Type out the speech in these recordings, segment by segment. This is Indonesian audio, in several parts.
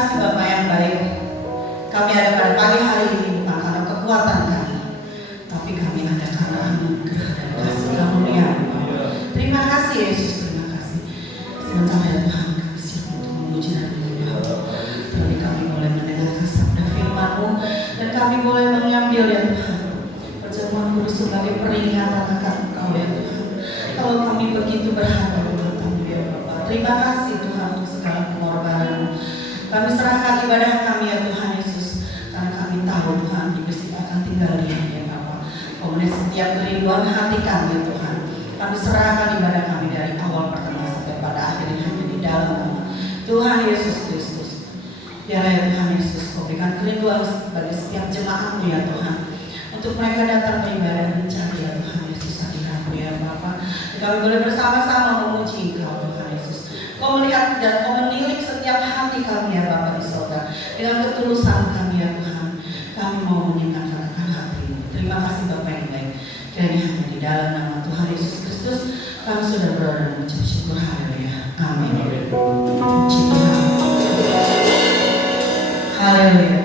kasih Bapak yang baik. Kami ada pada pagi hari ini bukan karena kekuatan kami, tapi kami ada karena anugerah dan kasih karunia. Terima kasih Yesus, terima kasih. Sebentar ya Tuhan, kami siap untuk memuji dan menyembah. Tapi kami boleh mendengarkan sabda firman-Mu dan kami boleh mengambil ya Tuhan perjamuan kudus sebagai peringatan akan Engkau ya Tuhan. Kalau kami begitu berharap matamu ya Bapak. Terima kasih Tuhan untuk segala pengorbanan-Mu. Kami serahkan ibadah kami ya Tuhan Yesus, karena kami tahu Tuhan Ibu akan tinggal diam ya Bapak. Kemudian setiap kerinduan hati kami ya Tuhan, kami serahkan ibadah kami dari awal pertengahan sampai pada akhirnya hanya di dalam nama Tuhan Yesus Kristus. Biarlah ya Tuhan Yesus, Kau berikan kerinduan bagi setiap jemaat-Mu ya Tuhan, untuk mereka datang beribadah mencari ya Tuhan Yesus hadirat-Mu ya Bapa. Kami boleh bersama-sama memuji Engkau Tuhan Yesus. Kau melihat dan Kau menilik setiap hati kami ya Bapa di sorga. Dengan ketulusan kami ya Tuhan, kami mau menyenangkan hati-Mu. Terima kasih Bapa yang baik. Kiranya hanya di dalam nama Tuhan Yesus Kristus kami sudah berdoa dan mengucap syukur. Haleluya. Amin. Puji Tuhan. Haleluya.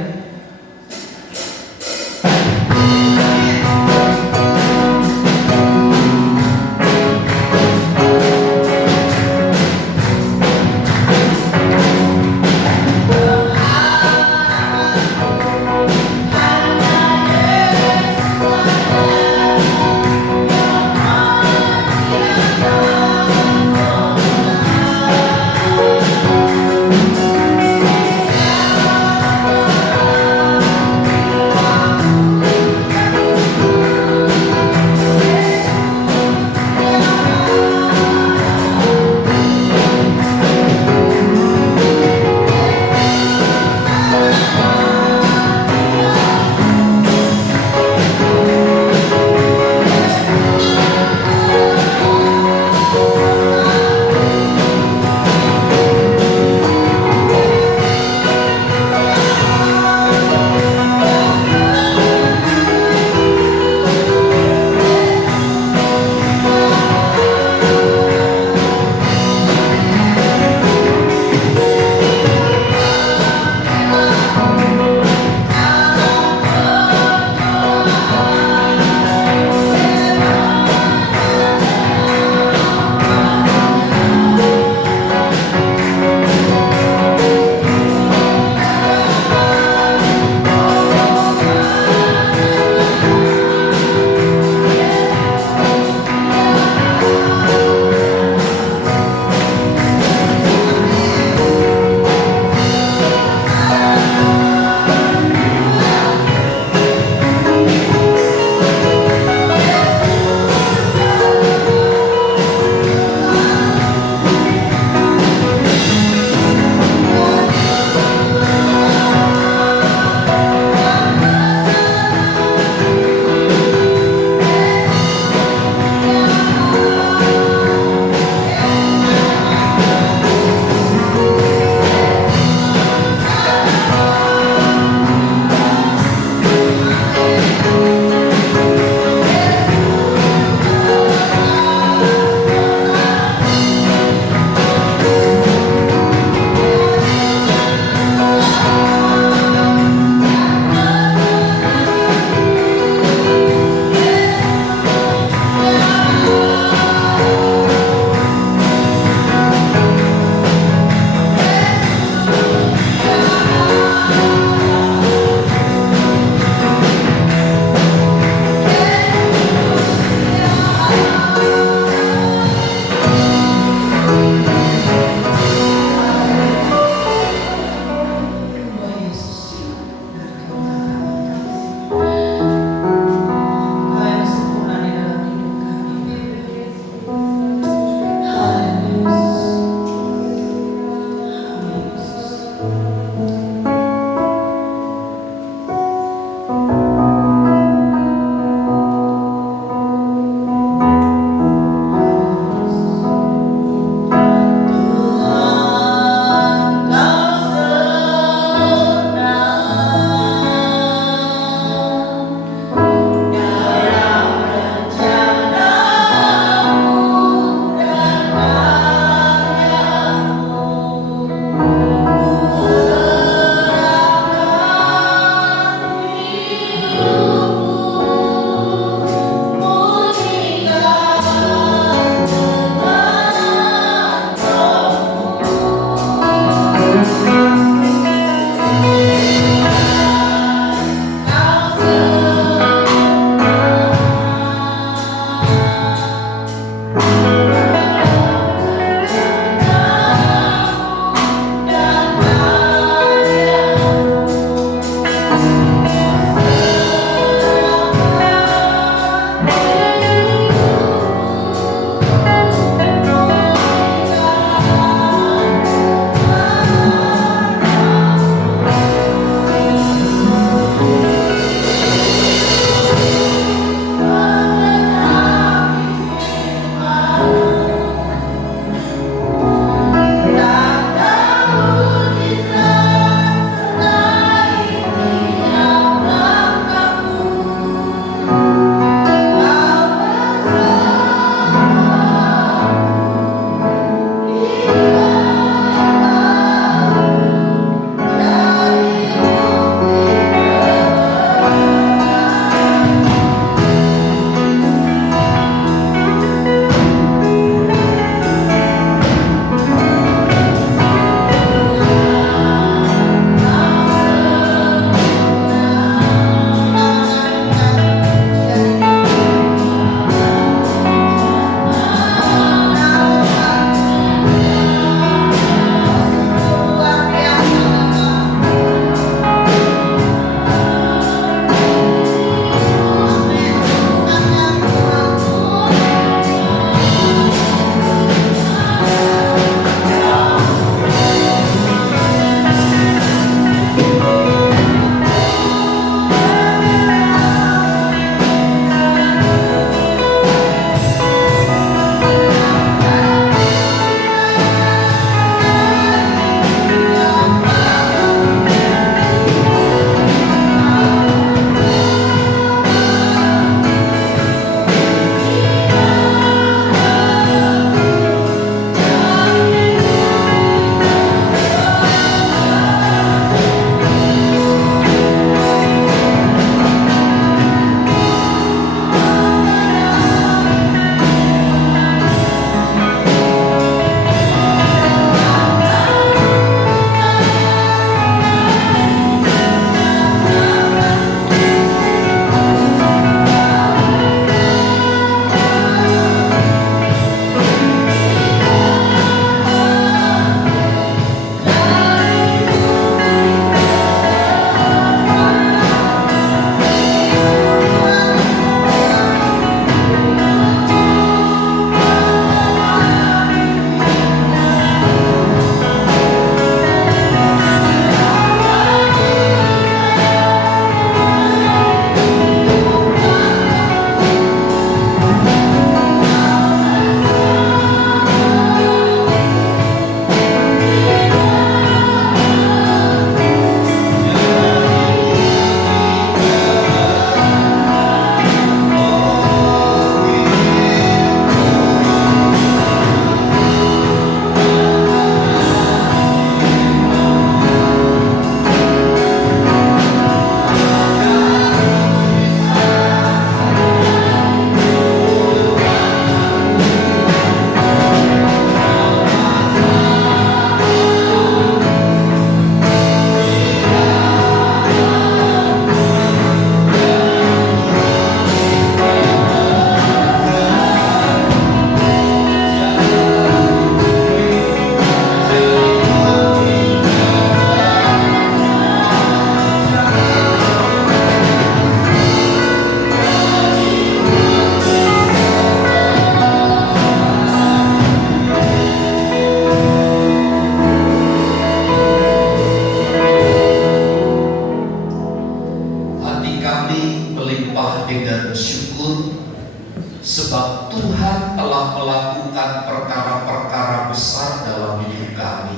dalam hidup kami.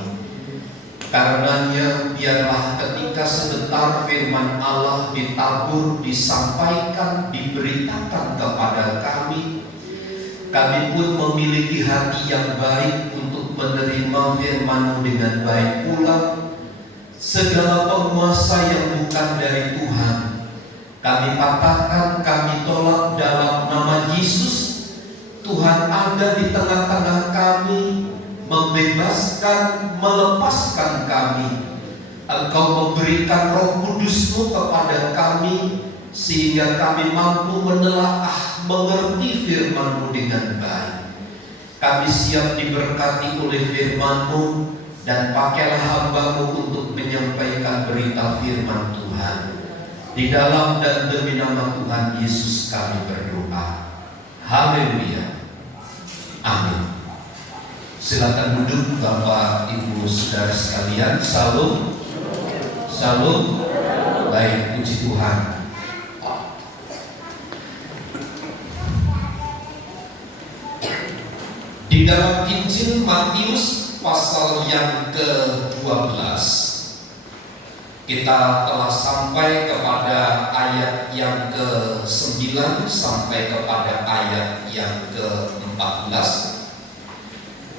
Karenanya biarlah ketika sebentar firman Allah ditabur, disampaikan, diberitakan kepada kami pun memiliki hati yang baik untuk menerima firman-Mu dengan baik pula. Segala penguasa yang bukan dari Tuhan kami patahkan, kami tolak dalam nama Yesus. Tuhan ada di tengah-tengah kami, membebaskan, melepaskan kami. Engkau memberikan Roh Kudus-Mu kepada kami, sehingga kami mampu menelaah, mengerti firman-Mu dengan baik. Kami siap diberkati oleh firman-Mu, dan pakailah hamba-Mu untuk menyampaikan berita firman Tuhan. Di dalam dan demi nama Tuhan Yesus kami berdoa. Haleluya. Amin. Silakan duduk Bapak Ibu Saudara sekalian. Salam. Salam. Baik, puji Tuhan. Di dalam Injil Matius pasal yang ke-12, kita telah sampai kepada ayat yang ke-9 sampai kepada ayat yang ke-14.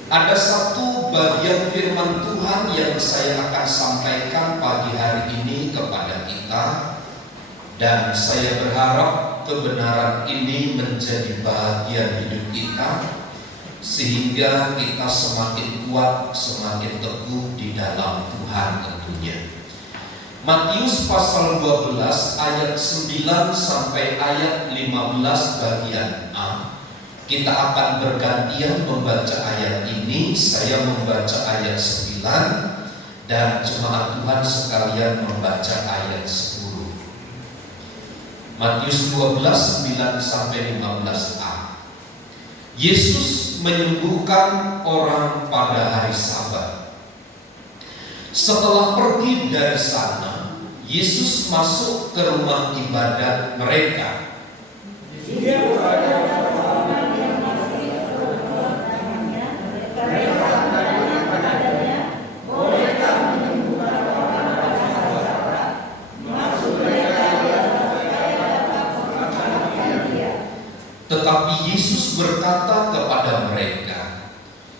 Ada satu bagian firman Tuhan yang saya akan sampaikan pagi hari ini kepada kita, dan saya berharap kebenaran ini menjadi bahagian hidup kita, sehingga kita semakin kuat, semakin teguh di dalam Tuhan tentunya. Matius pasal 12 ayat 9 sampai ayat 15 bagian A. Kita akan bergantian membaca ayat ini. Saya membaca ayat 9 dan jemaat Tuhan sekalian membaca ayat 10. Matius 12 9 sampai 15a. Yesus menyembuhkan orang pada hari Sabat. Setelah pergi dari sana, Yesus masuk ke rumah ibadat mereka. Tetapi Yesus berkata kepada mereka,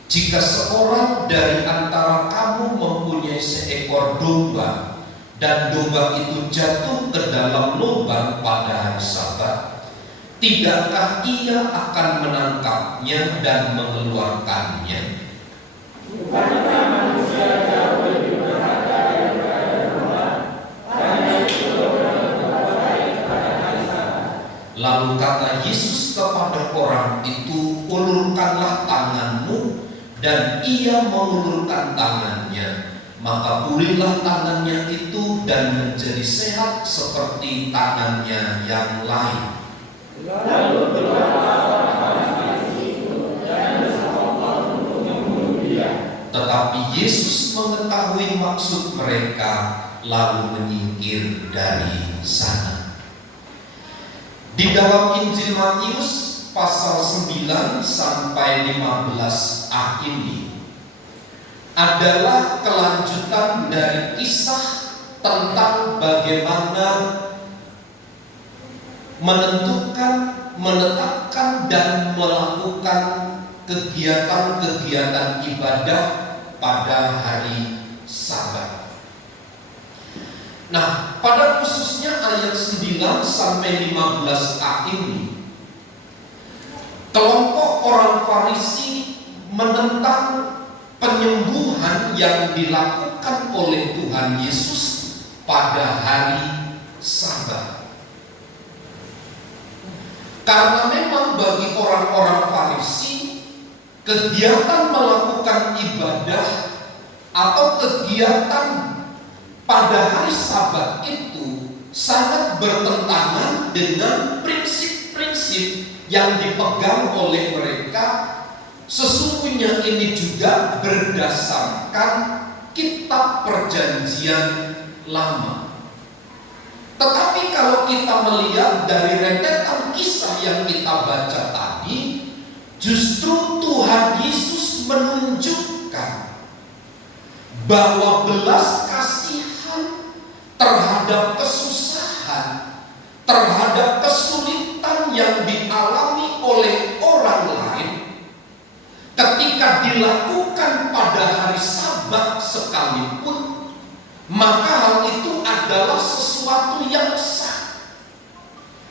"Jika seorang dari antara kamu mempunyai seekor domba, dan domba itu jatuh ke dalam lubang pada hari Sabat, tidakkah ia akan menangkapnya dan mengeluarkannya?" Bukankah manusia jauh lebih berharga daripada domba? Karena itu domba baik pada hari Sabat. Lalu kata Yesus kepada orang itu, "Ulurkanlah tanganmu." Dan ia mengulurkan tangannya, maka pulihlah tangannya itu dan menjadi sehat seperti tangannya yang lain. Lalu keluarlah orang-orang itu dan bersekongkol untuk membunuh dia. Tetapi Yesus mengetahui maksud mereka, lalu menyingkir dari sana. Di dalam Injil Matius pasal 9 sampai 15a ini adalah kelanjutan dari kisah tentang bagaimana menentukan, menetapkan dan melakukan kegiatan-kegiatan ibadah pada hari Sabat. Nah, pada khususnya ayat 9 sampai 15a ini, kelompok orang Farisi menentang penyembuhan yang dilakukan oleh Tuhan Yesus pada hari Sabat. Karena memang bagi orang-orang Farisi, kegiatan melakukan ibadah atau kegiatan pada hari Sabat itu sangat bertentangan dengan prinsip-prinsip yang dipegang oleh mereka. Sesungguhnya ini juga berdasarkan kitab Perjanjian Lama. Tetapi kalau kita melihat dari rentetan kisah yang kita baca tadi, justru Tuhan Yesus menunjukkan bahwa belas kasihan terhadap kesusahan, terhadap kesulitan yang dialami oleh orang lain, ketika dilakukan pada hari Sabat sekalipun, maka hal itu adalah sesuatu yang sah,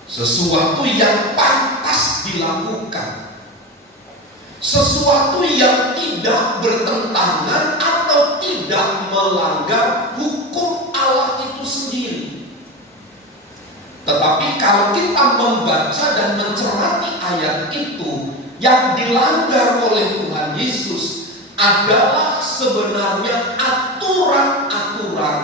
sesuatu yang pantas dilakukan, sesuatu yang tidak bertentangan atau tidak melanggar hukum Allah itu sendiri. Tetapi kalau kita membaca dan mencermati ayat itu, yang dilanggar oleh Tuhan Yesus adalah sebenarnya aturan-aturan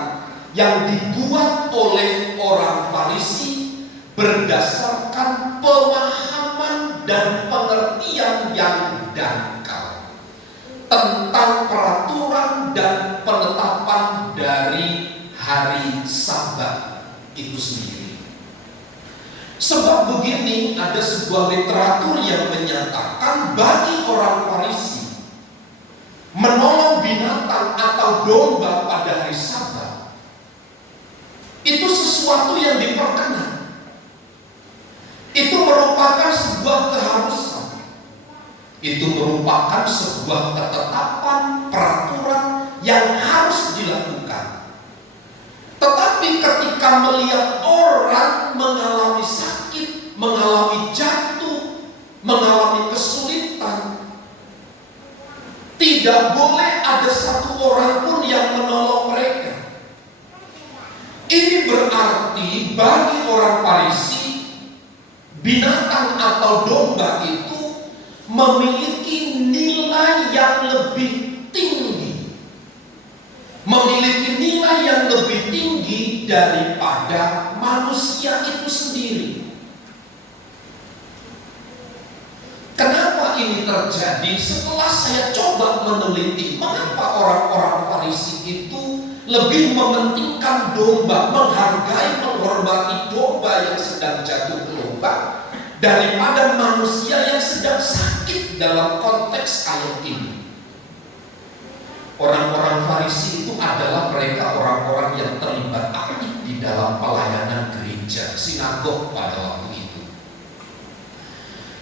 yang dibuat oleh orang Farisi berdasarkan pemahaman dan pengertian yang dangkal tentang peraturan dan penetapan dari hari Sabat itu sendiri. Sebab begini, ada sebuah literatur yang menyatakan bagi orang Farisi menolong binatang atau domba pada hari Sabat itu sesuatu yang diperkenan. Itu merupakan sebuah keharusan. Itu merupakan sebuah ketetapan, peraturan yang harus dilakukan. Tetapi ketika melihat orang mengalami sakit, mengalami jatuh, mengalami kesulitan, tidak boleh ada satu orang pun yang menolong mereka. Ini berarti bagi orang Farisi, binatang atau domba itu memiliki nilai yang lebih tinggi, memiliki nilai yang lebih tinggi daripada manusia itu sendiri. Kenapa ini terjadi? Setelah saya coba meneliti mengapa orang-orang Farisi itu lebih mementingkan domba, menghargai, menghormati domba yang sedang jatuh ke lubang daripada manusia yang sedang sakit dalam konteks ayat ini. Orang-orang Farisi itu adalah mereka orang-orang yang terlibat aktif di dalam pelayanan gereja, sinagog pada waktu itu.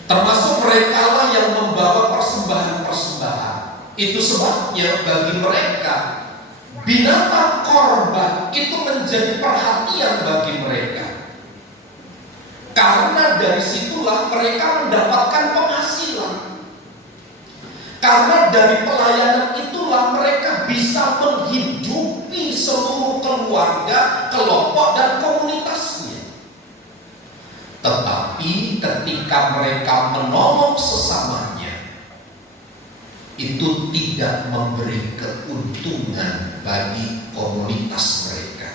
Termasuk mereka lah yang membawa persembahan-persembahan. Itu sebabnya bagi mereka binatang korban itu menjadi perhatian bagi mereka. Karena dari situlah mereka mendapatkan penghasilan. Karena dari pelayanan itulah mereka bisa menghidupi seluruh keluarga, kelompok, dan komunitasnya. Tetapi ketika mereka menolong sesamanya, itu tidak memberi keuntungan bagi komunitas mereka.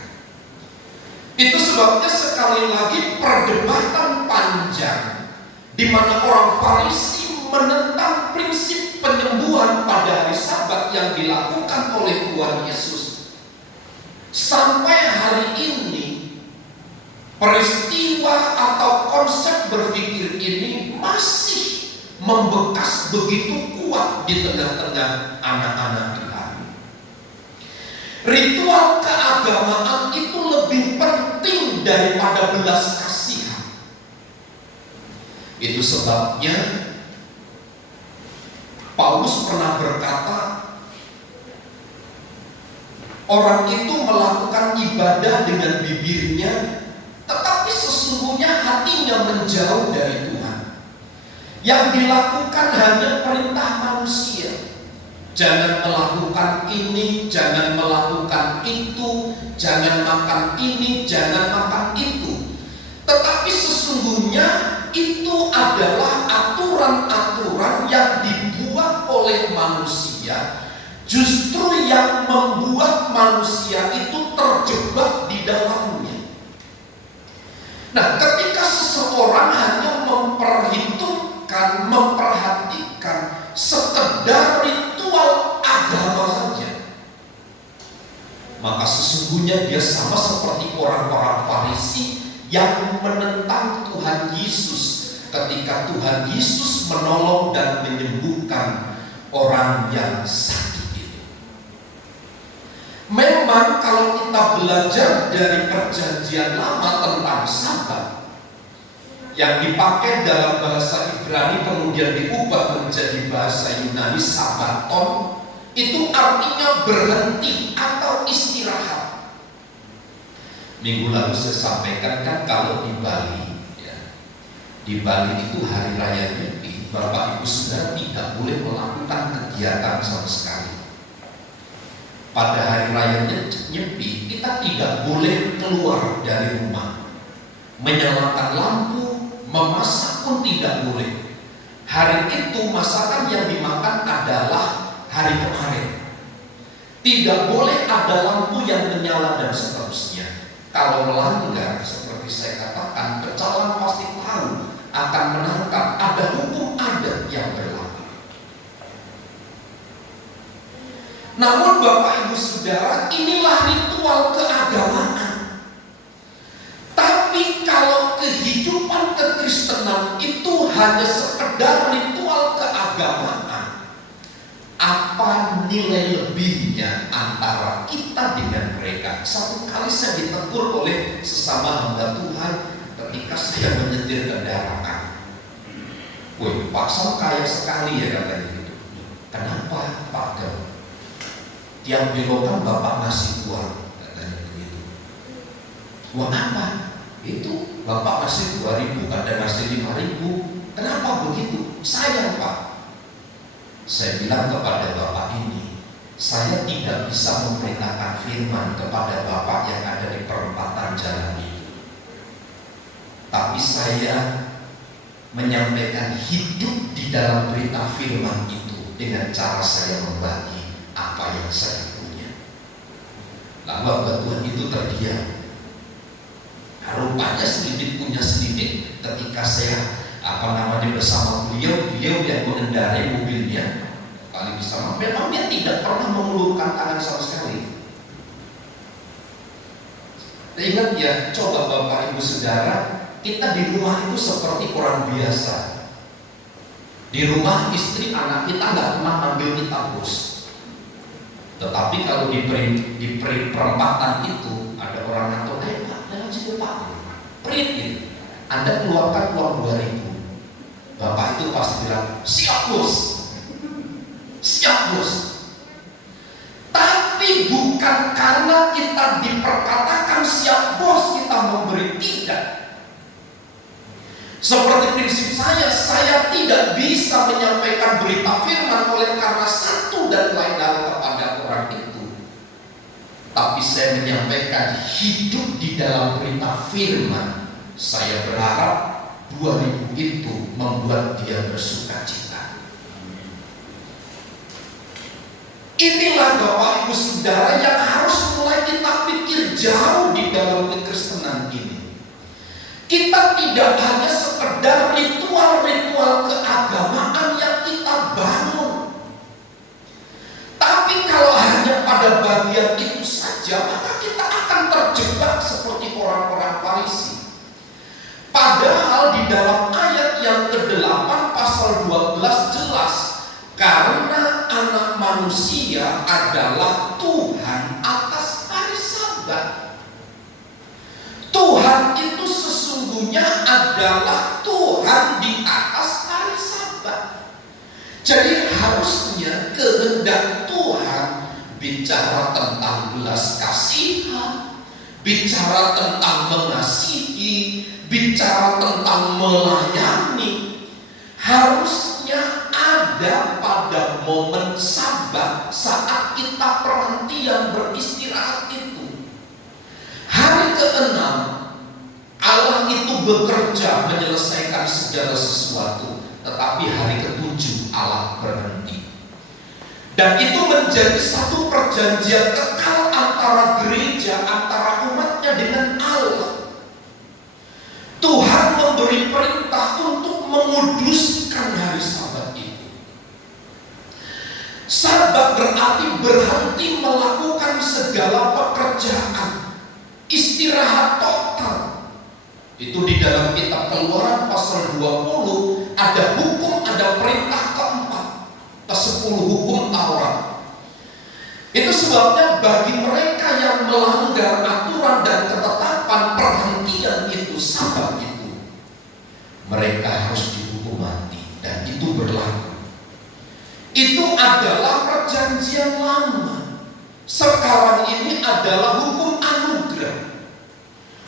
Itu sebabnya sekali lagi perdebatan panjang di mana orang Farisi menentang prinsip penyembuhan pada hari Sabat yang dilakukan oleh Tuhan Yesus. Sampai hari ini peristiwa atau konsep berpikir ini masih membekas begitu kuat di tengah-tengah anak-anak Tuhan. Ritual keagamaan itu lebih penting daripada belas kasihan. Itu sebabnya Paulus pernah berkata, orang itu melakukan ibadah dengan bibirnya, tetapi sesungguhnya hatinya menjauh dari Tuhan. Yang dilakukan hanya perintah manusia. Jangan melakukan ini, jangan melakukan itu, jangan makan ini, jangan makan itu. Tetapi sesungguhnya itu adalah aturan-aturan yang dibuat oleh manusia, justru yang membuat manusia itu terjebak di dalamnya. Nah, ketika seseorang hanya memperhatikan sekedar ritual agama saja, maka sesungguhnya dia sama seperti orang-orang Farisi yang menentang Tuhan Yesus ketika Tuhan Yesus menolong dan menyembuhkan orang yang sakit itu. Memang kalau kita belajar dari perjanjian lama tentang Sabat yang dipakai dalam bahasa Ibrani kemudian diubah menjadi bahasa Yunani Sabaton, itu artinya berhenti atau istirahat. Minggu lalu saya sampaikan kan kalau di Bali, ya, di Bali itu hari raya Nyepi, Bapak Ibu Saudara tidak boleh melakukan kegiatan sama sekali. Pada hari raya Nyepi kita tidak boleh keluar dari rumah, menyalakan lampu, memasak pun tidak boleh. Hari itu masakan yang dimakan adalah hari kemarin. Tidak boleh ada lampu yang menyala dan seterusnya. Kalau melanggar, seperti saya katakan, pecalang pasti tahu akan menangkap. Ada hukum adat yang berlaku. Namun Bapak Ibu Saudara, inilah ritual keagamaan. Tapi kalau kehidupan kekristenan itu hanya sekedar ritual keagamaan, apa nilai lebihnya antara kita dengan mereka? Satu kali saya ditegur oleh sesama hamba Tuhan ketika saya menyetir kendaraan. Wih, Pak Sam kaya sekali ya katanya gitu. Kenapa Pak Del? Tiap belokan Bapak ngasih uang, katanya begitu. Uang apa? Itu Bapak ngasih 2.000, kadang ngasih 5.000. Kenapa begitu? Sayang Pak. Saya bilang kepada Bapak ini, saya tidak bisa memberitakan firman kepada Bapak yang ada di perempatan jalan itu. Tapi saya menyampaikan hidup di dalam berita firman itu dengan cara saya membagi apa yang saya punya. Lalu hamba Tuhan itu terdiam. Rupanya sedikit punya sedikit. Ketika saya bersama beliau yang mengendarai mobilnya kali bersama, memang dia tidak pernah mengulurkan tangan sama sekali. Ingat ya, coba Bapak Ibu Saudara, kita di rumah itu seperti orang biasa. Di rumah istri anak kita nggak pernah manggil kita bos. Tetapi kalau di perempatan itu ada orang atau Pak, jangan situ Pak, print gitu. Anda keluarkan uang 2.000. Bapak itu pasti bilang, siap bos, siap bos. Tapi bukan karena kita diperkatakan siap bos kita memberi, tidak. Seperti prinsip saya tidak bisa menyampaikan berita firman oleh karena satu dan lain hal kepada orang itu. Tapi saya menyampaikan hidup di dalam berita firman. Saya berharap 2.000 itu membuat dia bersuka cita. Inilah Bapak Ibu Saudara yang harus mulai kita pikir jauh di dalam kekristenan ini. Kita tidak hanya sekedar ritual-ritual keagamaan yang kita bangun. Tapi kalau hanya pada bagian itu saja, maka kita akan terjebak seperti orang-orang Farisi. Padahal di dalam ayat yang ke-8 pasal 12 jelas, karena anak manusia adalah Tuhan atas hari Sabat. Tuhan itu sesungguhnya adalah Tuhan di atas hari Sabat. Jadi harusnya kehendak Tuhan bicara tentang belas kasihan, bicara tentang mengasihi, bicara tentang melayani, harusnya ada pada momen Sabat saat kita perhentian beristirahat itu. Hari ke-6 Allah itu bekerja menyelesaikan segala sesuatu, tetapi hari ke-7 Allah berhenti. Dan itu menjadi satu perjanjian kekal antara gereja, antara umatnya dengan Allah. Tuhan memberi perintah untuk menguduskan hari Sabat itu. Sabat berarti berhenti melakukan segala pekerjaan, istirahat total. Itu di dalam kitab Keluaran pasal 20 ada hukum, ada perintah keempat, ke-10 hukum Taurat. Itu sebabnya bagi mereka yang melanggar aturan dan ketetapan perhentian itu, Sabat itu, mereka harus dihukum mati, dan itu berlaku. Itu adalah perjanjian lama. Sekarang ini adalah hukum anugerah,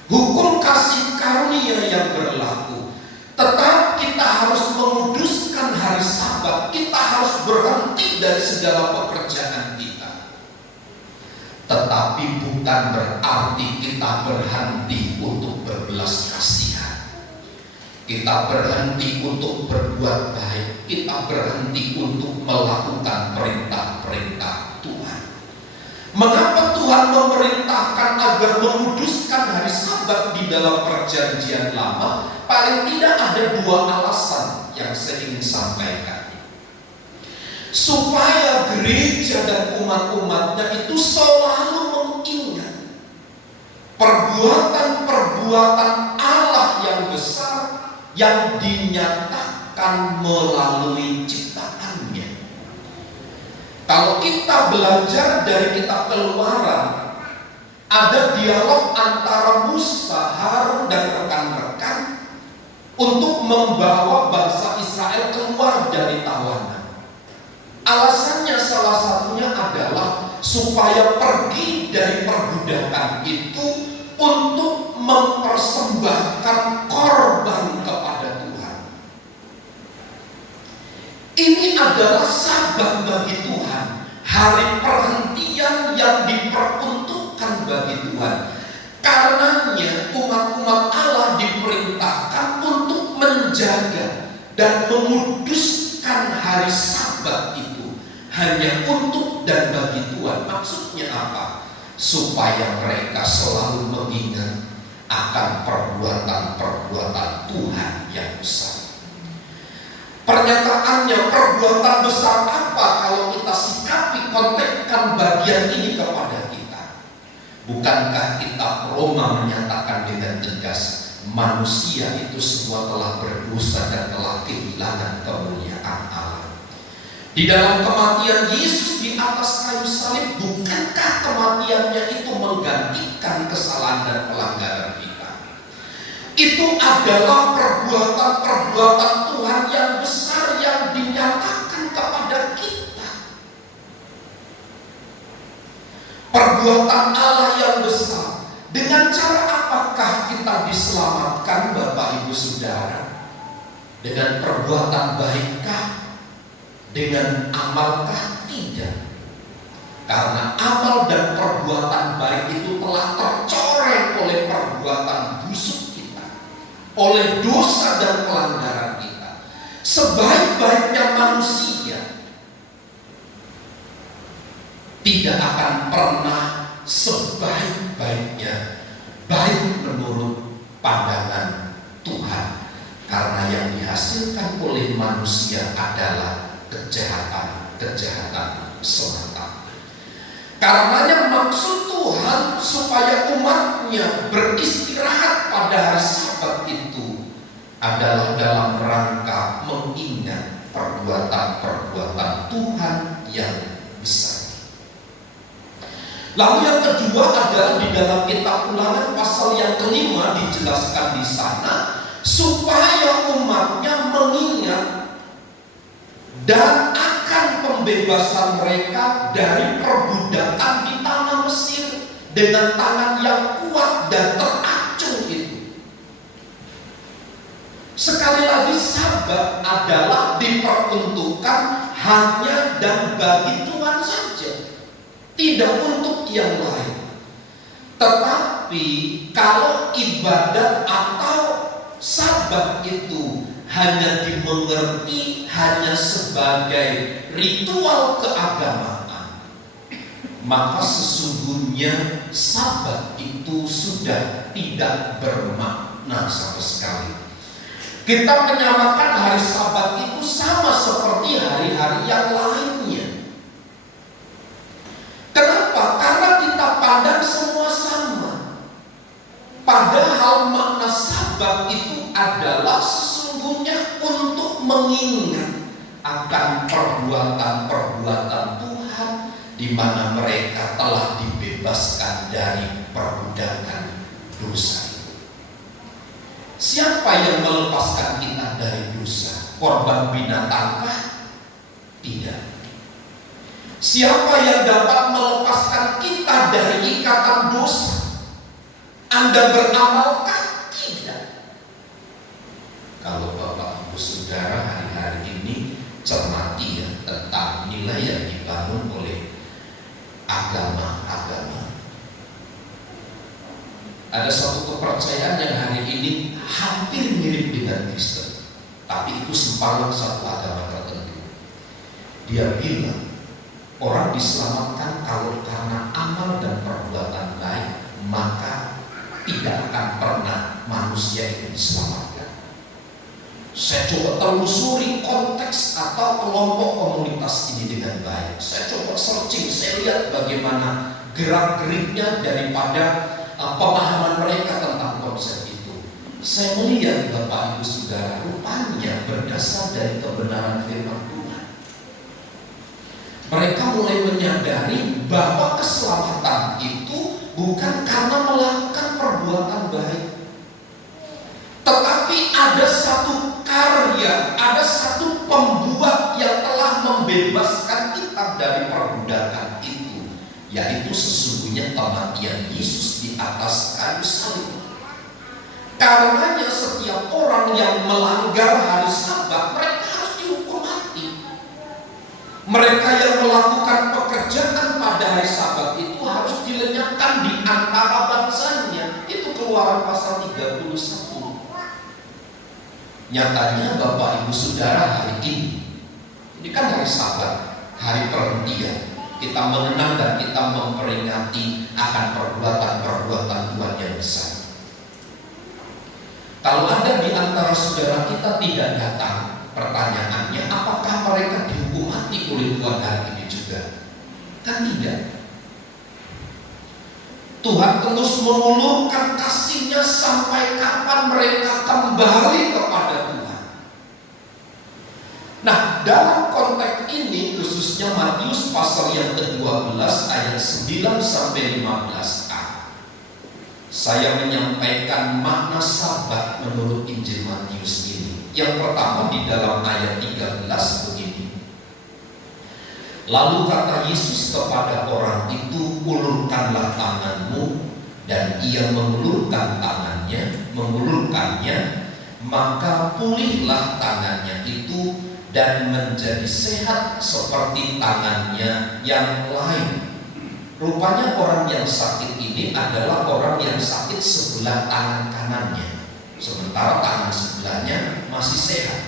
hukum kasih karunia yang berlaku. Tetap kita harus menguduskan hari Sabat. Kita harus berhenti dari segala pekerjaan kita. Tetapi bukan berarti kita berhenti untuk berbelas kasihan. Kita berhenti untuk berbuat baik. Kita berhenti untuk melakukan perintah-perintah Tuhan. Mengapa Tuhan memerintahkan agar menguduskan hari Sabat di dalam perjanjian lama? Paling tidak ada dua alasan yang saya ingin sampaikan. Supaya gereja dan umat-umatnya itu selalu mengingat perbuatan-perbuatan Allah yang besar yang dinyatakan melalui ciptaannya. Kalau kita belajar dari kitab Keluaran, ada dialog antara Musa, Harun, dan rekan-rekan untuk membawa bangsa Israel keluar dari tawanan. Alasannya salah satunya adalah supaya pergi dari perbudakan itu untuk mempersembahkan korban kepada Tuhan. Ini adalah Sabat bagi Tuhan, hari perhentian yang diperuntukkan bagi Tuhan. Karenanya umat-umat Allah diperintahkan untuk menjaga dan menguduskan hari Sabat itu hanya untuk dan bagi Tuhan. Maksudnya apa? Supaya mereka selalu mengingat akan perbuatan-perbuatan Tuhan yang besar. Pernyataannya, perbuatan besar apa kalau kita sikapi, kontekskan bagian ini kepada kita? Bukankah kitab Roma menyatakan dengan tegas, manusia itu semua telah berdosa dan telah kehilangan kemuliaan Allah. Di dalam kematian Yesus di atas kayu salib, bukankah kematiannya itu menggantikan kesalahan dan pelanggaran kita? Itu adalah perbuatan-perbuatan Tuhan yang besar yang dinyatakan kepada kita. Perbuatan Allah yang besar. Dengan cara apakah kita diselamatkan, Bapak Ibu Saudara? Dengan perbuatan baikkah? Dengan amalkah? Tidak. Karena amal dan perbuatan baik itu telah tercoreng oleh perbuatan busuk kita, oleh dosa dan pelanggaran kita. Sebaik-baiknya manusia tidak akan pernah sebaik-baiknya baik menurut pandangan Tuhan, karena yang dihasilkan oleh manusia adalah kejahatan semata. Karenanya maksud Tuhan supaya umatnya beristirahat pada hari Sabat itu adalah dalam rangka mengingat perbuatan-perbuatan Tuhan yang besar. Lalu yang kedua adalah di dalam kitab Ulangan pasal yang kelima dijelaskan di sana supaya umatnya mengingat dan akan pembebasan mereka dari perbudakan di tanah Mesir dengan tangan yang kuat dan teracung itu. Sekali lagi, Sabat adalah diperuntukkan hanya dan bagi Tuhan saja, tidak untuk yang lain. Tetapi kalau ibadat atau Sabat itu hanya dimengerti hanya sebagai ritual keagamaan, maka sesungguhnya Sabat itu sudah tidak bermakna sama sekali. Kita menyamakan hari Sabat itu sama seperti hari-hari yang lainnya. Kenapa? Karena kita pandang semua sama. Padahal makna Sabat itu adalah sesungguhnya untuk mengingat akan perbuatan-perbuatan Tuhan di mana mereka telah dibebaskan dari perbudakan dosa. Siapa yang melepaskan kita dari dosa? Korban binatangkah? Tidak. Siapa yang dapat melepaskan kita dari ikatan dosa? Anda beramalkah? Tidak. Kalau Bapak Ibu Saudara hari-hari ini cermati ya tentang nilai yang dibangun oleh agama-agama, ada satu kepercayaan yang hari ini hampir mirip dengan Kristen, tapi itu sempalan satu agama tertentu. Dia bilang orang diselamatkan kalau karena amal dan perbuatan baik, maka tidak akan pernah manusia itu diselamatkan. Saya coba telusuri konteks atau kelompok komunitas ini dengan baik. Saya coba searching, saya lihat bagaimana gerak-geriknya daripada pemahaman mereka tentang konsep itu. Saya melihat Bapak Ibu Saudara, rupanya berdasar dari kebenaran firman Tuhan. Mereka mulai menyadari bahwa keselamatan itu bukan karena melakukan perbuatan baik, tetapi ada satu karya, ada satu pembuat yang telah membebaskan kita dari perbudakan itu, yaitu sesungguhnya kematian Yesus di atas kayu salib. Karenanya setiap orang yang melanggar hari Sabat, mereka harus dihukum mati. Mereka yang melakukan pekerjaan pada hari Sabat itu harus dilenyapkan di antara bangsanya. Itu Keluaran pasal 31. Nyatanya Bapak Ibu Saudara, hari ini kan hari Sabat, hari perhentian. Kita mengenang dan kita memperingati akan perbuatan-perbuatan Tuhan yang besar. Kalau ada di antara saudara kita tidak datang, pertanyaannya, apakah mereka dihukum mati oleh Tuhan hari ini juga? Kan tidak. Tuhan terus mengulurkan kasih-Nya sampai kapan mereka kembali kepada Tuhan. Nah, dalam konteks ini khususnya Matius pasal yang ke-12 ayat 9 sampai 15a, saya menyampaikan makna Sabat menurut Injil Matius ini. Yang pertama di dalam ayat 13 begini. Lalu kata Yesus kepada orang itu, ulurkanlah tanganmu. Dan ia mengulurkan tangannya, mengulurkannya, maka pulihlah tangannya itu dan menjadi sehat seperti tangannya yang lain. Rupanya orang yang sakit ini adalah orang yang sakit sebelah tangan kanannya, sementara tangan sebelahnya masih sehat.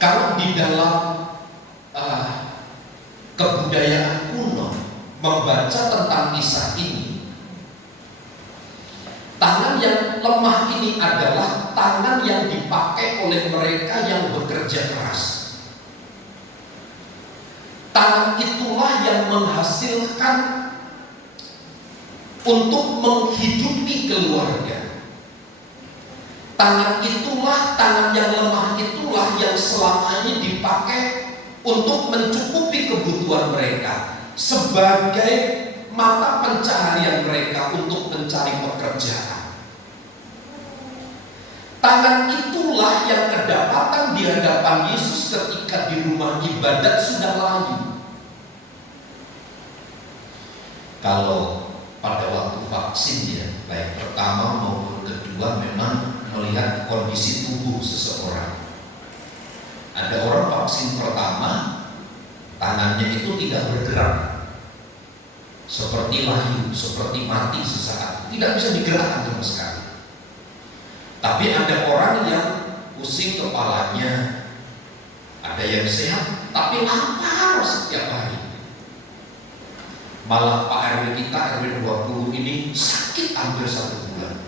Kalau di dalam kebudayaan kuno membaca tentang kisah ini, tangan yang lemah ini adalah tangan yang dipakai oleh mereka yang bekerja keras. Tangan itulah yang menghasilkan untuk menghidupi keluarga. Tangan itulah, tangan yang lemah itulah yang selama ini dipakai untuk mencukupi kebutuhan mereka sebagai mata pencaharian mereka untuk mencari pekerjaan. Tangan itulah yang kedapatan di hadapan Yesus ketika di rumah ibadat sudah layu. Kalau pada waktu vaksin ya, baik pertama maupun kedua, memang melihat kondisi tubuh seseorang. Ada orang vaksin pertama, tangannya itu tidak bergerak, seperti layu, seperti mati sesaat, tidak bisa digerakkan sama sekali. Tapi ada orang yang pusing kepalanya, ada yang sehat tapi lapar setiap hari. Malah Pak RW kita, RW 20 ini sakit hampir 1 bulan,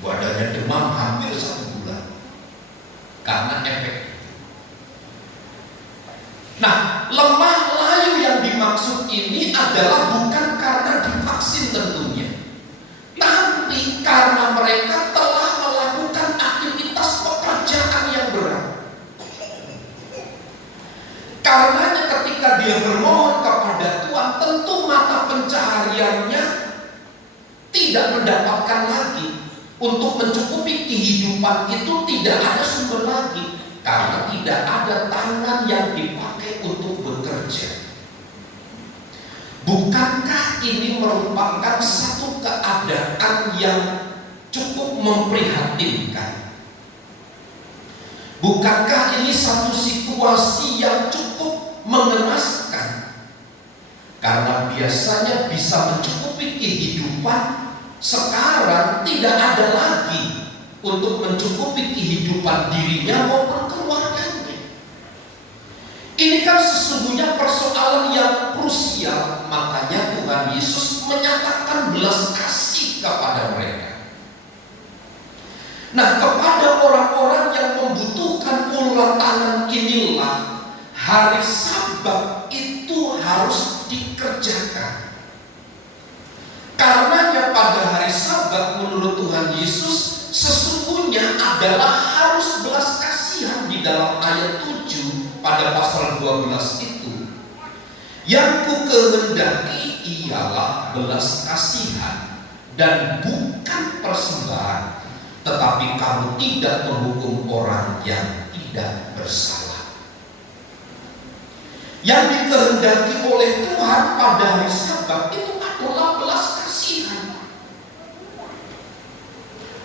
badannya demam hampir 1 bulan karena efek. Nah, lemah layu yang dimaksud ini adalah bukan karena divaksin tentunya, tapi karena mereka telah melakukan aktivitas pekerjaan yang berat. Karenanya dia bermohon kepada Tuhan, tentu mata pencahariannya tidak mendapatkan lagi. Untuk mencukupi kehidupan itu tidak ada sumber lagi, karena tidak ada tangan yang dipakai untuk bekerja. Bukankah ini merupakan satu keadaan yang cukup memprihatinkan? Bukankah ini satu situasi yang cukup mengenaskan? Karena biasanya bisa mencukupi kehidupan, sekarang tidak ada lagi untuk mencukupi kehidupan dirinya maupun keluarganya. Ini kan sesungguhnya persoalan yang krusial. Makanya Tuhan Yesus menyatakan belas kasih kepada mereka. Nah, kepada orang-orang yang membutuhkan uluran tangan inilah hari Sabat itu harus dikerjakan. Karenanya pada hari Sabat menurut Tuhan Yesus sesungguhnya adalah harus belas kasihan di dalam ayat 7 pada pasal 12 itu. Yang ku kehendaki ialah belas kasihan dan bukan persembahan, tetapi kamu tidak menghukum orang yang tidak bersalah. Yang dikehendaki oleh Tuhan pada hari Sabat itu adalah belas kasihan,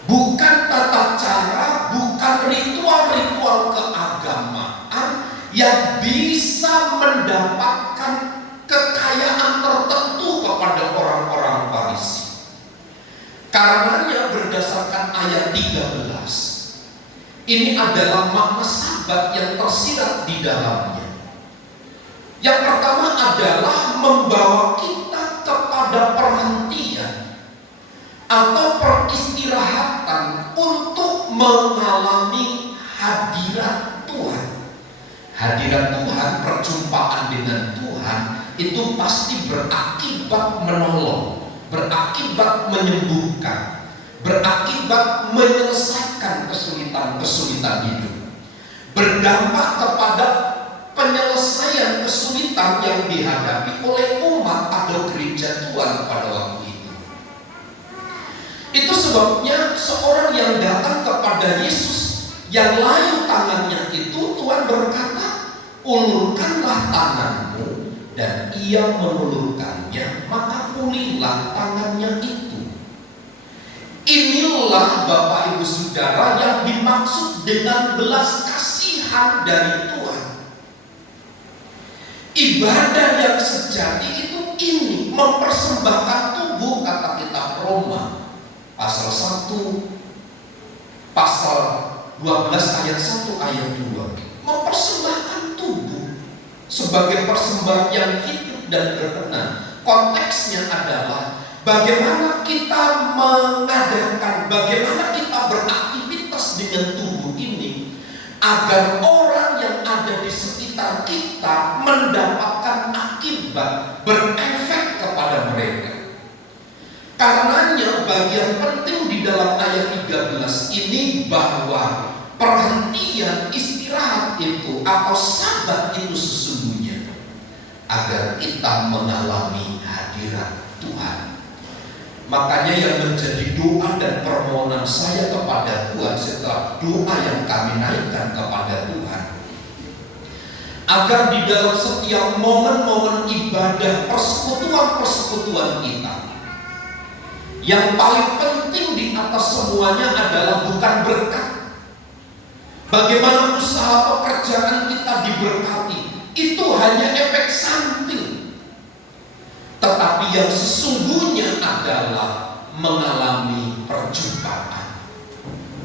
bukan tata cara, bukan ritual-ritual keagamaan yang bisa mendapatkan kekayaan tertentu kepada orang-orang Farisi. Karenanya berdasarkan ayat 13, ini adalah makna Sabat yang tersirat di dalamnya. Yang pertama adalah membawa kita kepada perhentian atau peristirahatan untuk mengalami hadirat Tuhan. Hadirat Tuhan, perjumpaan dengan Tuhan itu pasti berakibat menolong, berakibat menyembuhkan, berakibat menyelesaikan kesulitan-kesulitan hidup, berdampak kepada penyelesaian kesulitan yang dihadapi oleh umat atau gereja Tuhan pada waktu itu. Itu sebabnya seorang yang datang kepada Yesus yang layu tangannya itu, Tuhan berkata, ulurkanlah tanganmu, dan ia menulurkannya, maka pulihlah tangannya itu. Inilah Bapak Ibu Saudara yang dimaksud dengan belas kasihan dari Tuhan. Ibadah yang sejati itu ini, mempersembahkan tubuh, kata kitab Roma pasal 1 pasal 12 ayat 1 ayat 2, mempersembahkan tubuh sebagai persembahan yang hidup dan berkenan. Konteksnya adalah bagaimana kita mengadakan, bagaimana kita beraktivitas dengan tubuh ini agar orang yang ada di sekitar kita mendapatkan akibat, berefek kepada mereka. Karenanya bagian penting di dalam ayat 13 ini bahwa perhentian istirahat itu atau Sabat itu sesungguhnya agar kita mengalami hadirat Tuhan. Makanya yang menjadi doa dan permohonan saya kepada Tuhan setelah doa yang kami naikkan kepada Tuhan, agar di dalam setiap momen-momen ibadah persekutuan-persekutuan kita, yang paling penting di atas semuanya adalah bukan berkat. Bagaimana usaha pekerjaan kita diberkati, itu hanya efek samping. Tetapi yang sesungguhnya adalah mengalami perjumpaan,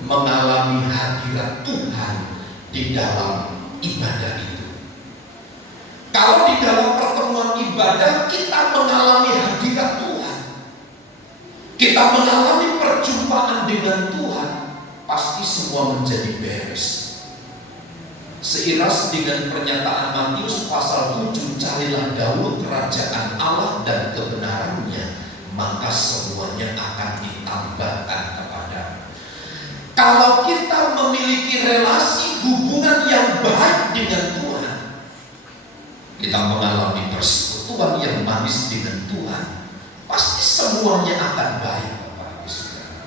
mengalami hadirat Tuhan di dalam ibadah itu. Kalau di dalam pertemuan ibadah kita mengalami hadirat Tuhan, kita mengalami perjumpaan dengan Tuhan, pasti semua menjadi beres. Seiras dengan pernyataan Matius pasal 7, carilah dahulu kerajaan Allah dan kebenarannya, maka semuanya akan ditambahkan kepadamu. Kalau kita memiliki relasi hubungan yang baik dengan Tuhan, kita mengalami persekutuan yang manis dengan Tuhan, pasti semuanya akan baik, Bapak Ibu Saudara.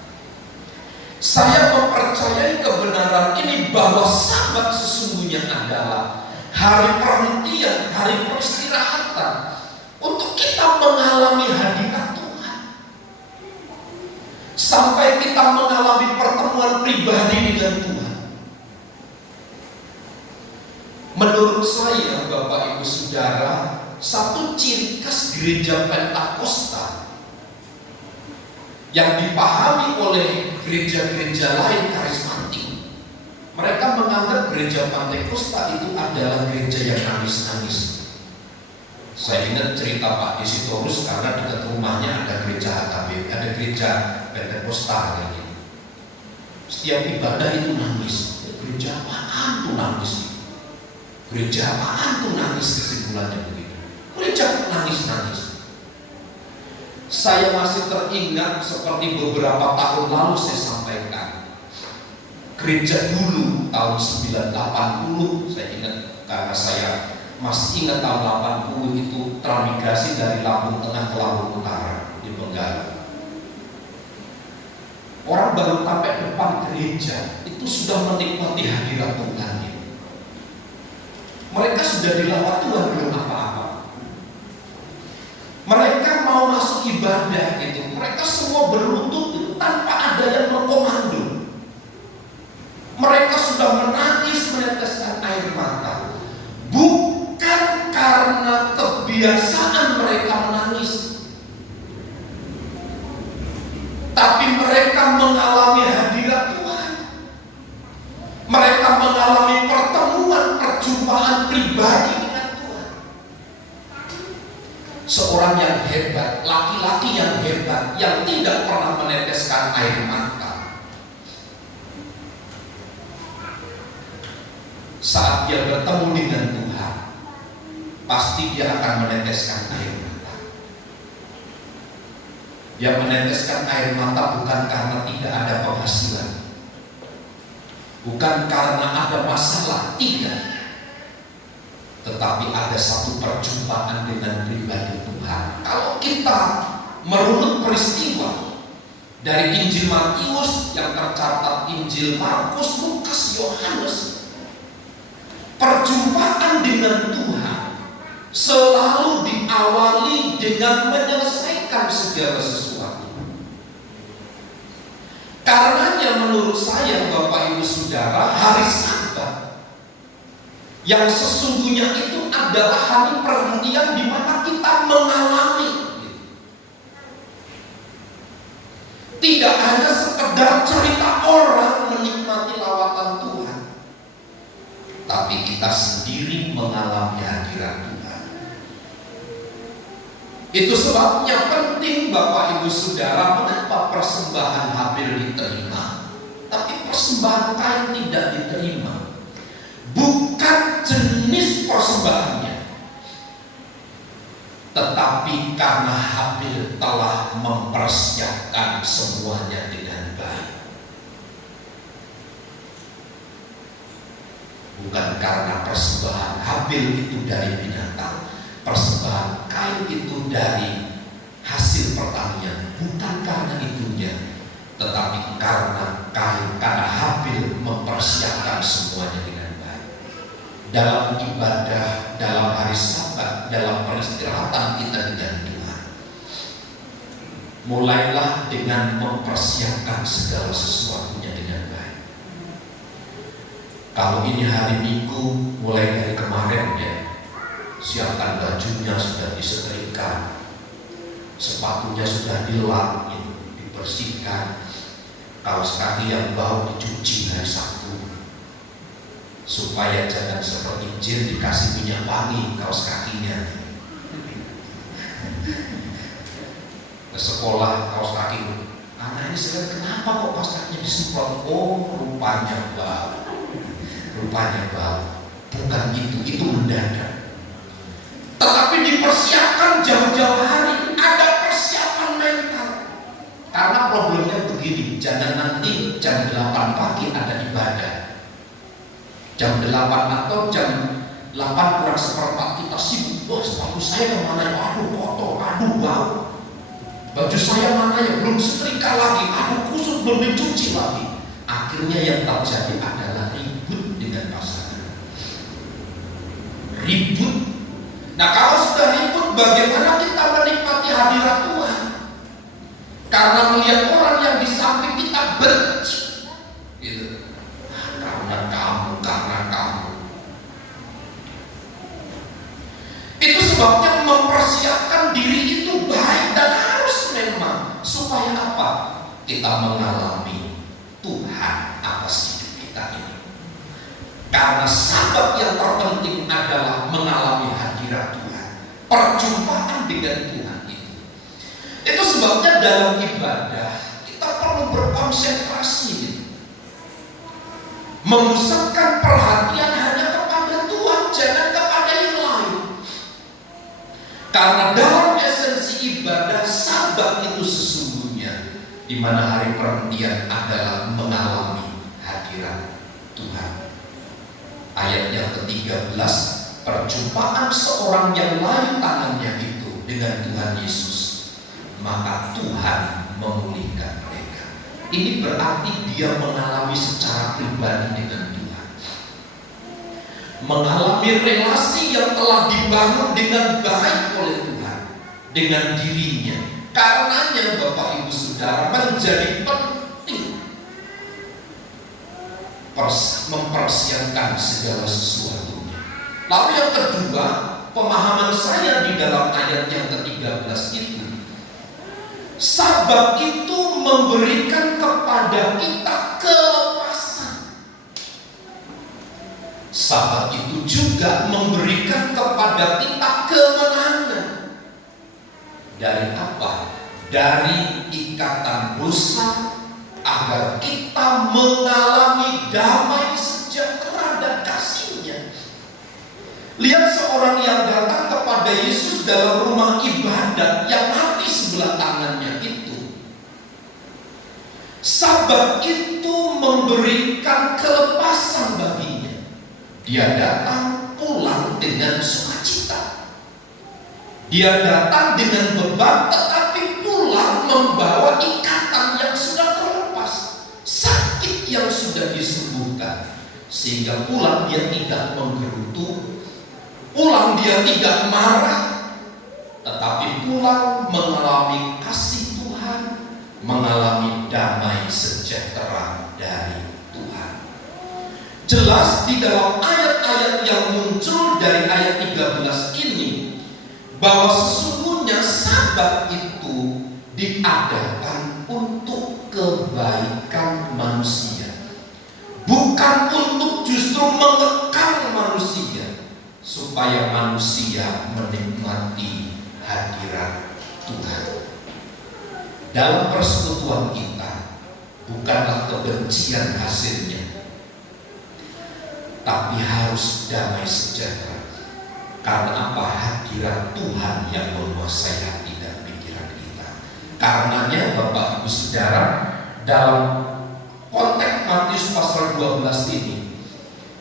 Saya mempercayai kebenaran ini bahwa Sabat sesungguhnya adalah hari perhentian, hari peristirahatan untuk kita mengalami hadirat Tuhan. Sampai kita mengalami pertemuan pribadi dengan Tuhan. Menurut saya, Bapak Ibu Saudara, satu ciri khas gereja Pentakosta yang dipahami oleh gereja-gereja lain karismatik, mereka menganggap gereja Pentakosta itu adalah gereja yang nangis-nangis. Saya ingat cerita Pak Desitorus, karena dekat rumahnya ada gereja HKB, ada gereja Pentakosta kayak gitu. Setiap ibadah itu nangis. Gereja apaan tuh nangis? Gereja apaan tuh nangis? Kesimpulannya begitu. Gereja nangis-nangis. Saya masih teringat seperti beberapa tahun lalu saya sampaikan. Gereja dulu tahun 1980, saya ingat karena saya masih ingat tahun 80 itu transmigrasi dari Lampung Tengah ke Lampung Utara di Benggala. Orang baru sampai depan gereja itu sudah menikmati hadirat Tuhan. Mereka sudah dilawat Tuhan belum apa-apa. Mereka mau masuk ibadah gitu, mereka semua berlutut tanpa ada yang mengkomando. Mereka sudah menangis meneteskan air mata, bukan karena kebiasaan mereka menangis, tapi mereka mengalami hadirat Tuhan. Mereka mengalami pertemuan, perjumpaan pribadi dengan Tuhan. Seorang yang hebat, laki-laki yang hebat, yang tidak pernah meneteskan air mata, saat dia bertemu dengan Tuhan, pasti dia akan meneteskan air mata. Dia meneteskan air mata bukan karena tidak ada penghasilan, bukan karena ada masalah, tidak. Tetapi ada satu perjumpaan dengan pribadi Tuhan. Kalau kita merunut peristiwa dari Injil Matius yang tercatat Injil Markus, Lukas, Yohanes, perjumpaan dengan Tuhan selalu diawali dengan menyelesaikan segala sesuatu. Karenanya menurut saya, Bapak Ibu Saudara, hari Sabat yang sesungguhnya itu adalah hari perhentian di mana kita mengalami. Tidak hanya sekedar cerita orang menikmati lawatan Tuhan, tapi kita sendiri mengalami hadirat Tuhan. Itu sebabnya penting, Bapak Ibu Saudara, mengapa persembahan Habil diterima, tapi persembahan Kain tidak diterima. Bukan jenis persembahannya, tetapi karena Habil telah mempersiapkan semuanya dengan baik. Bukan karena persembahan Habil itu dari binatang, persembahan Kain itu dari hasil pertanian. Bukan karena itunya, tetapi karena Kain, karena Habil mempersiapkan semuanya dengan dalam ibadah, dalam hari Sabat, dalam peristirahatan kita dengan Tuhan. Mulailah dengan mempersiapkan segala sesuatunya dengan baik. Kalau ini hari Minggu, mulai dari kemarin ya, siapkan bajunya sudah disetrika, sepatunya sudah dilap, dibersihkan, kaos kaki yang bau dicuci hari Sabtu, supaya jangan seperti jin dikasih minyak wangi kaos kakinya. Ke sekolah kaos kaki, anak ini sekarang kenapa kok kaos kakinya disemprot? Oh, rupanya bau. Bukan itu mendadak. Tetapi dipersiapkan jauh-jauh hari, ada persiapan mental. Karena problemnya begini, jangan nanti jam 8 pagi ada ibadah, jam 8 atau jam 8 kurang 1/4 kita sibuk. Wah, sepatu saya kemana ya? Aduh kotor, aduh bau. Baju saya mana ya? Belum setrika lagi, aduh kusut belum dicuci lagi. Akhirnya yang terjadi adalah ribut dengan pasangan. Ribut. Nah, kalau sudah ribut, bagaimana kita menikmati hadirat Tuhan? Karena melihat orang yang di samping kita benci, gitu. Karena kamu. Itu sebabnya mempersiapkan diri itu baik dan harus memang supaya apa? Kita mengalami Tuhan atas hidup kita ini. Karena sebab yang terpenting adalah mengalami hadirat Tuhan, perjumpaan dengan Tuhan itu. Itu sebabnya dalam ibadah kita perlu berkonsentrasi, gitu. Memusatkan perhatian hanya kepada Tuhan, jangan kepada yang lain. Karena dalam esensi ibadah sabat itu sesungguhnya di mana hari perhentian adalah mengalami hadirat Tuhan. Ayat yang ke-13, perjumpaan seorang yang lain tangannya itu dengan Tuhan Yesus, maka Tuhan memulihkan mereka. Ini berarti dia mengalami secara pribadi dengan Tuhan, mengalami relasi yang telah dibangun dengan baik oleh Tuhan dengan dirinya. Karenanya Bapak Ibu Saudara menjadi penting mempersiapkan segala sesuatunya. Lalu yang kedua, pemahaman saya di dalam ayat yang ke-13 itu, sabat itu memberikan kepada kita kelepasan. Sabat itu juga memberikan kepada kita kemenangan. Dari apa? Dari ikatan dosa, agar kita mengalami damai sejahtera dan kasih-Nya. Lihat seorang yang datang kepada Yesus dalam rumah ibadat yang mati sebelah tangannya itu. Sabat itu memberikan kelepasan baginya. Dia datang pulang dengan sukacita. Dia datang dengan beban, tetapi pulang membawa ikatan yang sudah terlepas, sakit yang sudah disembuhkan, sehingga pulang dia tidak menggerutu, pulang dia tidak marah, tetapi pulang mengalami kasih Tuhan, mengalami damai sejahtera dari Tuhan. Jelas di dalam ayat-ayat yang muncul dari ayat 13 ini, bahwa sesungguhnya sabat itu diadakan untuk kebaikan manusia, bukan untuk justru mengekang manusia, supaya manusia menikmati hadirat Tuhan. Dalam persekutuan kita bukanlah kebencian hasilnya, tapi harus damai sejahtera. Karena apa? Hadirat Tuhan yang menguasai hati dan pikiran kita. Karenanya Bapak Ibu Saudara, dalam konteks Matius pasal 12 ini,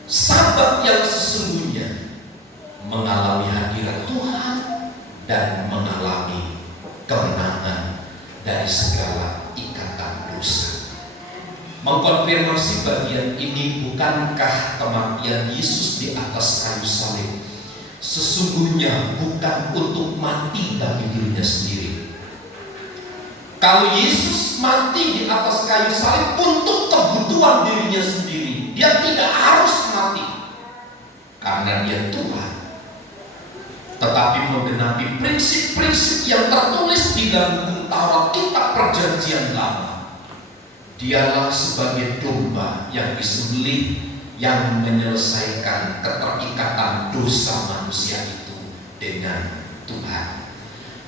sabat yang sesungguhnya mengalami hadirat Tuhan dan mengalami kemenangan dari segala ikatan dosa. Mengkonfirmasi bagian ini, bukankah kematian Yesus di atas kayu salib sesungguhnya bukan untuk mati bagi dirinya sendiri? Kalau Yesus mati di atas kayu salib untuk kebutuhan dirinya sendiri, dia tidak harus mati karena dia Tuhan. Tetapi menggenapi prinsip-prinsip yang tertulis di dalam buku Taurat kitab Perjanjian Lama, dialah sebagai domba yang disembelih yang menyelesaikan keterikatan dosa manusia itu dengan Tuhan.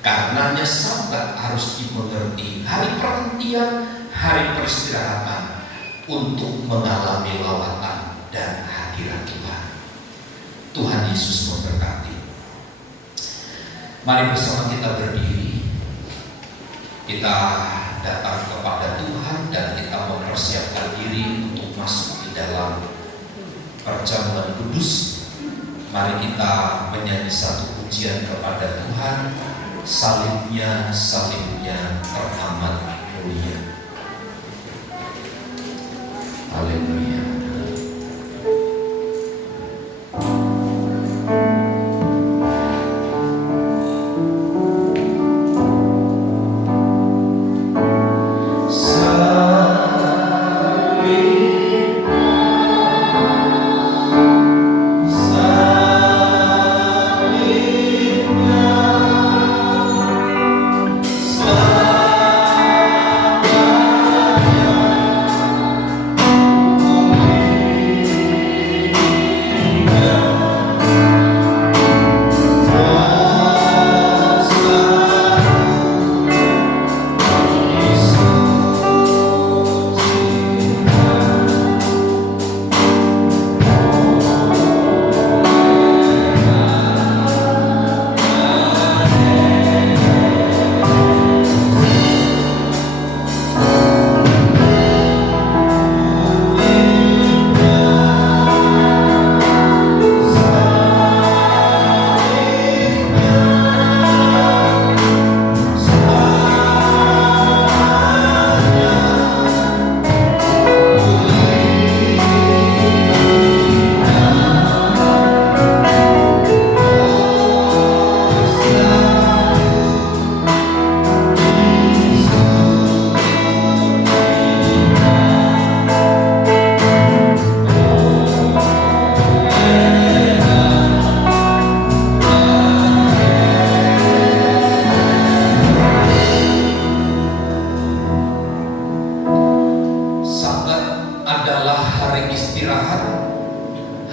Karenanya sabat harus dimengerti hari perhentian, hari peristirahatan untuk mengalami lawatan dan hadirat Tuhan. Tuhan Yesus memberkati. Mari bersama kita berdiri, kita datang kepada Tuhan dan kita mempersiapkan diri untuk masuk di dalam perjamuan kudus. Mari kita menyanyi satu pujian kepada Tuhan. Salibnya, salibnya teramat mulia. Haleluya.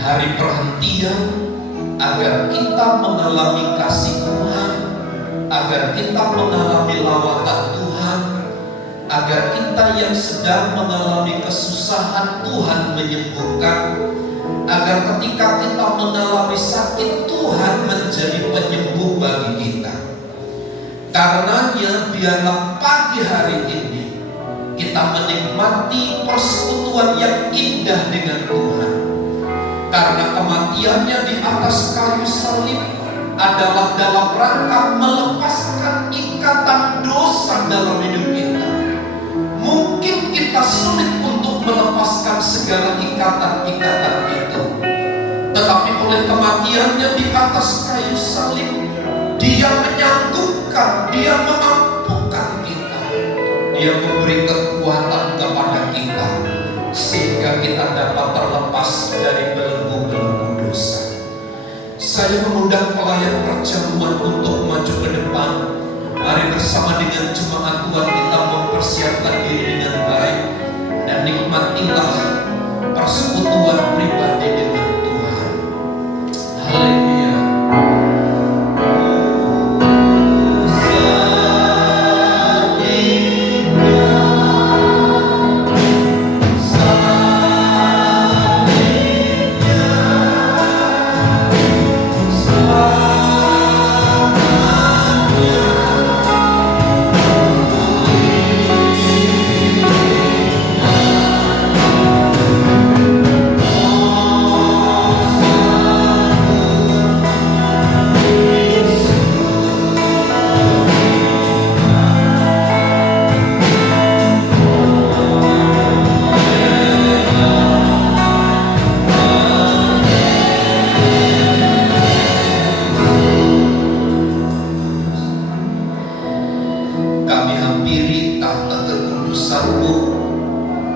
Hari perhentian agar kita mengalami kasih Tuhan, agar kita mengalami lawatan Tuhan, agar kita yang sedang mengalami kesusahan Tuhan menyembuhkan, agar ketika kita mengalami sakit Tuhan menjadi penyembuh bagi kita. Karenanya biarlah pagi hari ini kita menikmati persekutuan yang indah dengan Tuhan. Karena kematiannya di atas kayu salib adalah dalam rangka melepaskan ikatan dosa dalam hidup kita. Mungkin kita sulit untuk melepaskan segala ikatan-ikatan itu, tetapi oleh kematiannya di atas kayu salib, Dia menyanggupkan, Dia memampukan kita, Dia memberi kekuatan kepada kita, sehingga kita dapat terlepas dari belenggu-belenggu dosa. Saya mengundang pelayan perjamuan untuk maju ke depan. Mari bersama dengan jemaat Tuhan kita mempersiapkan diri dengan baik dan nikmatilah persekutuan pribadi dengan Tuhan. Haleluya.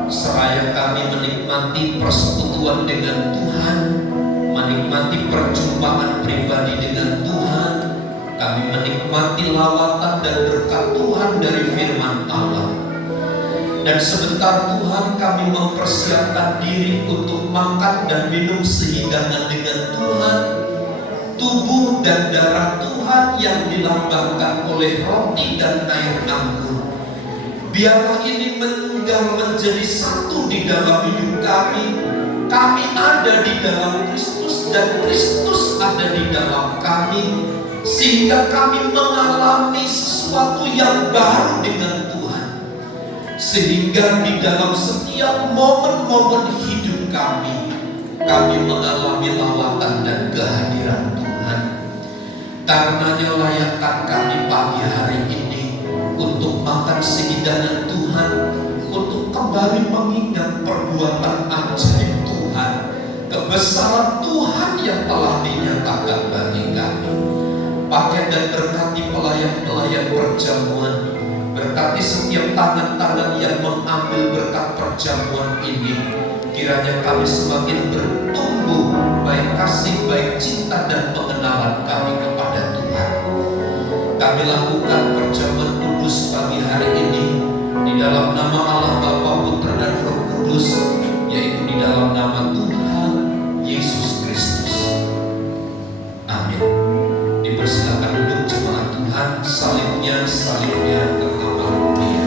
Seraya kami menikmati persekutuan dengan Tuhan, menikmati perjumpaan pribadi dengan Tuhan, kami menikmati lawatan dan berkat Tuhan dari firman Allah. Dan sebentar Tuhan kami mempersiapkan diri untuk makan dan minum sehidangan dengan Tuhan, tubuh dan darah Tuhan yang dilambangkan oleh roti dan air anggur. Biarlah ini menjadi satu di dalam hidup kami. Kami ada di dalam Kristus dan Kristus ada di dalam kami, sehingga kami mengalami sesuatu yang baru dengan Tuhan. Sehingga di dalam setiap momen-momen hidup kami, kami mengalami lawatan dan kehadiran Tuhan. Karenanya layakkan kami pagi hari ini untuk makan sehidangan Tuhan, untuk kembali mengingat perbuatan ajaib Tuhan, kebesaran Tuhan yang telah dinyatakan bagi kami. Pakai dan berkati pelayan-pelayan perjamuan, berkati setiap tangan-tangan yang mengambil berkat perjamuan ini. Kiranya kami semakin bertumbuh, baik kasih, baik cinta dan pengenalan kami kepada Tuhan. Kami lakukan perjamuan kudus pagi hari ini di dalam nama Allah Bapa, Putra dan Roh Kudus, yaitu di dalam nama Tuhan Yesus Kristus. Amin. Dipersilakan duduk jemaat Tuhan, salibnya ke kapal dunia.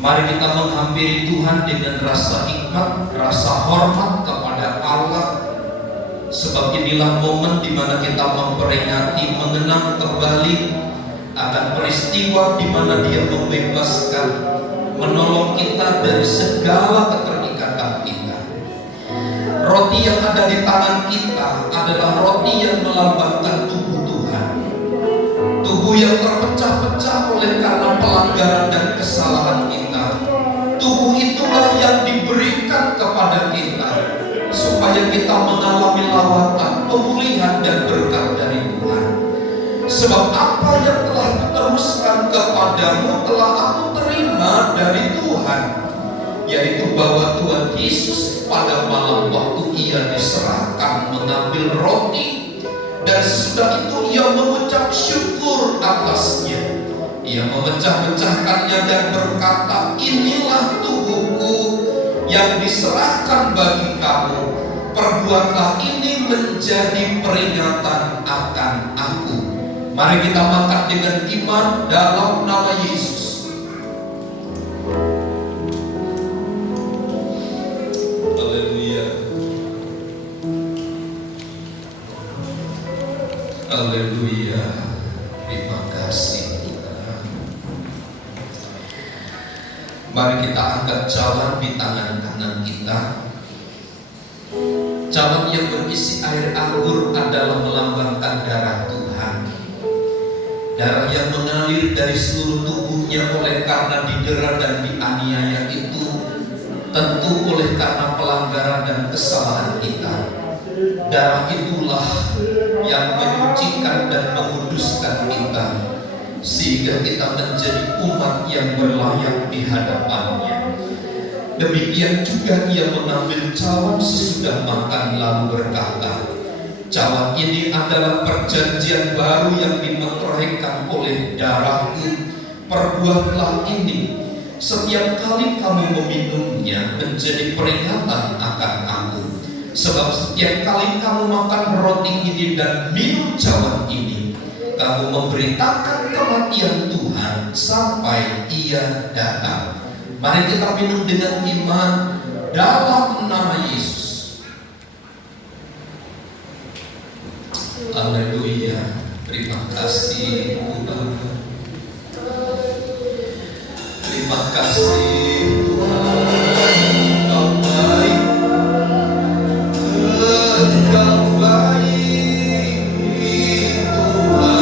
Mari kita menghampiri Tuhan dengan rasa hikmat, rasa hormat kepada Allah. Sebab inilah momen di mana kita memperingati, mengenang kembali akan peristiwa di mana Dia membebaskan, menolong kita dari segala keterikatan kita. Roti yang ada di tangan kita adalah roti yang melambangkan tubuh Tuhan. Tubuh yang terpecah-pecah oleh karena pelanggaran dan kesalahan kita. Tubuh itulah yang diberikan kepada kita supaya kita mengalami lawatan, pemulihan dan berkat dari Tuhan. Sebab apa yang telah kuteruskan kepadamu telah aku terima dari Tuhan, yaitu bahwa Tuhan Yesus pada malam waktu Ia diserahkan mengambil roti, dan sesudah itu Ia mengucap syukur atasnya. Ia memecah-mecahkannya dan berkata, inilah tubuhku yang diserahkan bagi kamu. Perbuatlah ini menjadi peringatan akan aku. Mari kita makan dengan iman dalam nama Yesus. Haleluya. Haleluya. Terima kasih Tuhan. Mari kita angkat cawan di tangan kanan kita. Cawan yang berisi air anggur adalah melambangkan darah Tuhan. Darah yang mengalir dari seluruh tubuhnya oleh karena didera dan dianiaya itu, tentu oleh karena pelanggaran dan kesalahan kita. Darah itulah yang menyucikan dan menguduskan kita, sehingga kita menjadi umat yang berlayak di hadapannya. Demikian juga ia mengambil cawan sesudah makan lalu berkata, cawan ini adalah perjanjian baru yang dimeteraikan oleh darahku. Perbuatlah ini setiap kali kamu meminumnya menjadi peringatan akan aku. Sebab setiap kali kamu makan roti ini dan minum cawan ini, kamu memberitakan kematian Tuhan sampai ia datang. Mari kita minum dengan iman dalam nama Yesus. Haleluya. Terima kasih Tuhan. Terima kasih Tuhan. Engkau baik. Engkau baik Tuhan.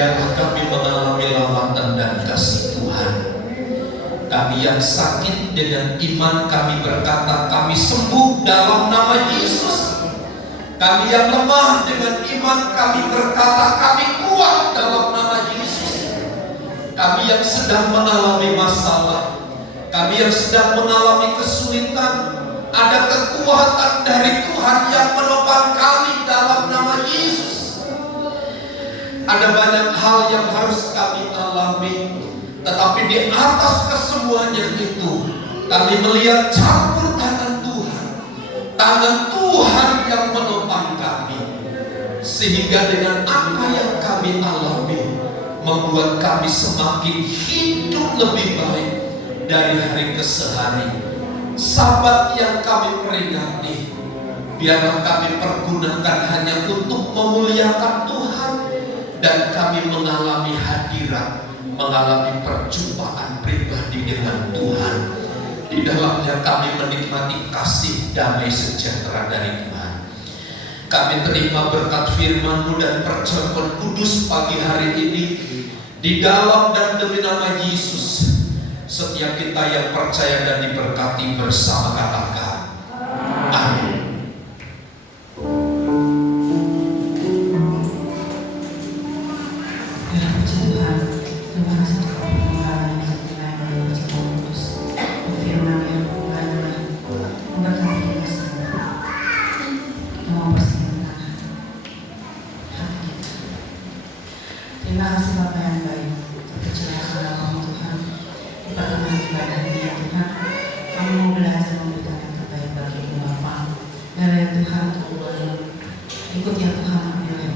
biarlah kami mengalami lawatan dan kasih Tuhan. Kami yang sakit dengan iman kami berkata kami sembuh dalam nama Yesus. Kami yang lemah dengan iman kami berkata kami kuat dalam nama Yesus. Kami yang sedang mengalami masalah, kami yang sedang mengalami kesulitan, Ada kekuatan dari Tuhan yang menopang kami dalam nama Yesus. Ada banyak hal yang harus kami alami, tetapi di atas kesemuanya itu kami melihat campur tangan Tuhan. Tangan Tuhan yang menopang kami. Sehingga dengan apa yang kami alami membuat kami semakin hidup lebih baik dari hari ke hari. Sabat yang kami peringati, biarlah kami pergunakan hanya untuk memuliakan Tuhan, dan kami mengalami hadirat, mengalami perjumpaan pribadi dengan Tuhan. Di dalamnya kami menikmati kasih damai sejahtera dari Tuhan. Kami terima berkat firman-Mu dan perjamuan kudus pagi hari ini. Di dalam dan demi nama Yesus, setiap kita yang percaya dan diberkati bersama katakan amin. Ya puji Tuhan, terima kasih untuk pembukaan yang setia yang berjalan kudus, firman yang benar-benar memberkati kita semua. Kita mau bersihkan hati kita. Terima kasih Bapa yang baik, terpercaya karena Kamu Tuhan. Di pertemuan ibadah ini ya Tuhan, kami mau belajar